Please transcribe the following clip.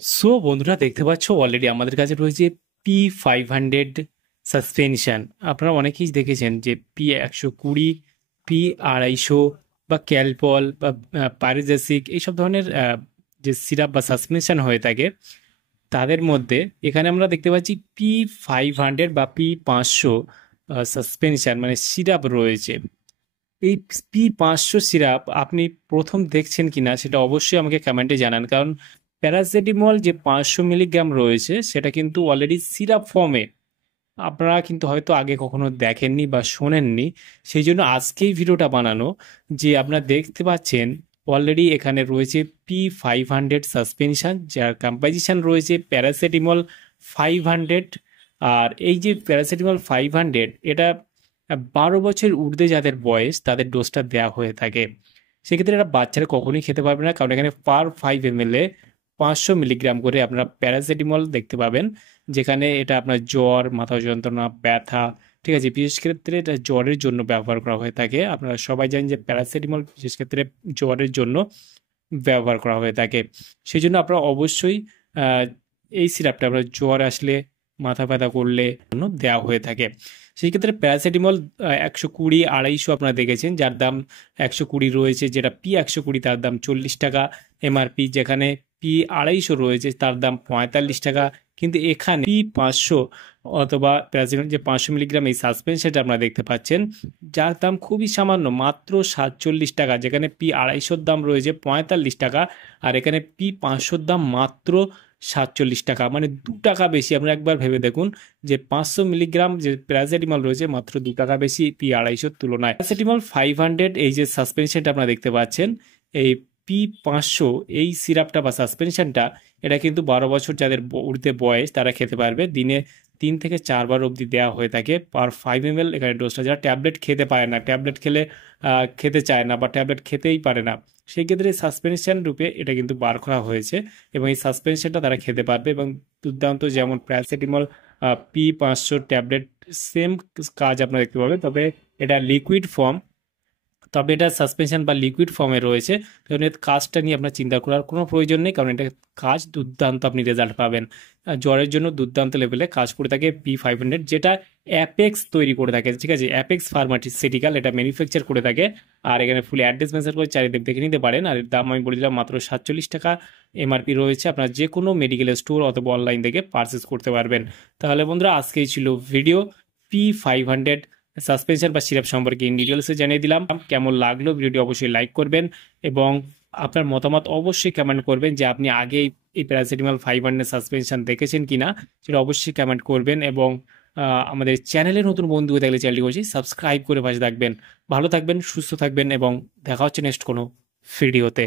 So বন্ধুরা দেখতে পাচ্ছ অলরেডি আমাদের কাছে রয়েছে P500 সাসপেনশন। আপনারা অনেকেই দেখেছেন যে P120, P250 বা ক্যালপল বা পারিজাসিক এইসব ধরনের যে সিরাপ বা সাসপেনশন হয়ে থাকে তাদের মধ্যে এখানে আমরা দেখতে পাচ্ছি P500 বা P500 সাসপেনশন মানে সিরাপ রয়েছে। এই P500 সিরাপ আপনি প্রথম দেখছেন কিনা সেটা অবশ্যই আমাকে কমেন্টে জানান, কারণ প্যারাসিটামল যে 500 মিলিগ্রাম রয়েছে সেটা কিন্তু অলরেডি সিরাপ ফর্মে আপনারা কিন্তু হয়তো আগে কখনো দেখেননি বা শোনেননি। সেই জন্য আজকেই ভিডিওটা বানানো যে আপনারা দেখতে পাচ্ছেন অলরেডি এখানে রয়েছে P500 সাসপেনশন, যার কম্পোজিশন রয়েছে প্যারাসিটামল 500। আর এই যে প্যারাসিটামল 500 এটা 12 বছর ঊর্ধ্বে যাদের বয়স তাদের ডোজটা দেওয়া হয়ে থাকে। সেক্ষেত্রে এটা বাচ্চারা কখনোই খেতে পারবে না, কারণ এখানে পার 5 ml 500 মিলিগ্রাম করে আপনারা প্যারাসিটামল দেখতে পাবেন, যেখানে এটা আপনার জ্বর, মাথা যন্ত্রণা, ব্যথা, ঠিক আছে, বিশেষ ক্ষেত্রে এটা জ্বরের জন্য ব্যবহার করা হয়ে থাকে। আপনারা সবাই জানেন যে প্যারাসিটামল বিশেষ ক্ষেত্রে জ্বরের জন্য ব্যবহার করা হয়ে থাকে। সেই জন্য আপনারা অবশ্যই আহ, এই সিরাপটা আপনার জ্বর আসলে, মাথা ব্যথা করলে জন্য দেওয়া হয়ে থাকে। সেই ক্ষেত্রে প্যারাসিটামল 120, 250 আপনারা দেখেছেন, যার দাম 120 রয়েছে। যেটা P120 তার দাম 40 টাকা এমআরপি, যেখানে P250 রয়েছে তার দাম 45 টাকা। কিন্তু এখানে P500 অথবা প্যারাসিটামল যে 500 মিলিগ্রাম এই সাসপেনশনটা আপনারা দেখতে পাচ্ছেন, যার দাম খুবই সামান্য, মাত্র 47 টাকা, যেখানে P250 দাম রয়েছে 45 টাকা। আর এখানে P500 দাম মাত্র 47 টাকা, মানে 2 টাকা বেশি। আপনারা একবার ভেবে দেখুন যে 500 মিলিগ্রাম যে প্যারাসিটামল রয়েছে মাত্র 2 টাকা বেশি P250 তুলনায়। প্যারাসিটামল 500 এই যে সাসপেনশনটা আপনারা দেখতে পাচ্ছেন, এই P500 এই সিরাপটা বা সাসপেনশনটা, এটা কিন্তু 12 বছর যাদের ঊর্ধ্বে বয়স তারা খেতে পারবে। দিনে 3 থেকে 4 বার অবধি দেওয়া হয়ে থাকে পার 5 ml এখানে ডোজটা। যারা ট্যাবলেট খেতে পারে না, ট্যাবলেট খেলে খেতে চায় না বা ট্যাবলেট খেতেই পারে না, সেই ক্ষেত্রে সাসপেনশন রূপে এটা কিন্তু বার করা হয়েছে এবং এই সাসপেনশনটা তারা খেতে পারবে। এবং দুর্দান্ত, যেমন প্যারাসিটামল P500 ট্যাবলেট সেম কাজ আপনারা দেখতে পাবেন, তবে এটা লিকুইড ফর্ম, তবে এটা সাসপেনশন বা লিকুইড ফর্মে রয়েছে। কারণ এর কাজটা নিয়ে আপনার চিন্তা করার কোনো প্রয়োজন নেই, কারণ এটা কাজ দুর্দান্ত, আপনি রেজাল্ট পাবেন। জ্বরের জন্য দুর্দান্ত লেভেলে কাজ করে থাকে P500, যেটা অ্যাপেক্স তৈরি করে থাকে, ঠিক আছে, অ্যাপেক্স ফার্মাসিউটিক্যাল এটা ম্যানুফ্যাকচার করে থাকে। আর এখানে ফুল অ্যাড্রেস মেনশন করে চারিদিক দেখে নিতে পারেন। আর এর দাম আমি বলে দিলাম মাত্র 47 টাকা এমআরপি রয়েছে। আপনার যে কোনো মেডিকেল স্টোর অথবা অনলাইন থেকে পারচেস করতে পারবেন। তাহলে বন্ধুরা আজকেই ছিল ভিডিও P500 সাসপেনশন বা সিরাপ সম্পর্কে ইন ডিটেলসে জানিয়ে দিলাম। কেমন লাগলো ভিডিওটি অবশ্যই লাইক করবেন এবং আপনার মতামত অবশ্যই কমেন্ট করবেন যে আপনি আগে এই প্যারাসিটামল 500 সাসপেনশন দেখেছেন কিনা, সেটা অবশ্যই কমেন্ট করবেন। এবং আমাদের চ্যানেলে নতুন বন্ধু হয়ে থাকলে চ্যানেলটি অবশ্যই সাবস্ক্রাইব করে পাশে থাকবেন। ভালো থাকবেন, সুস্থ থাকবেন এবং দেখা হচ্ছে নেক্সট কোনো ভিডিওতে।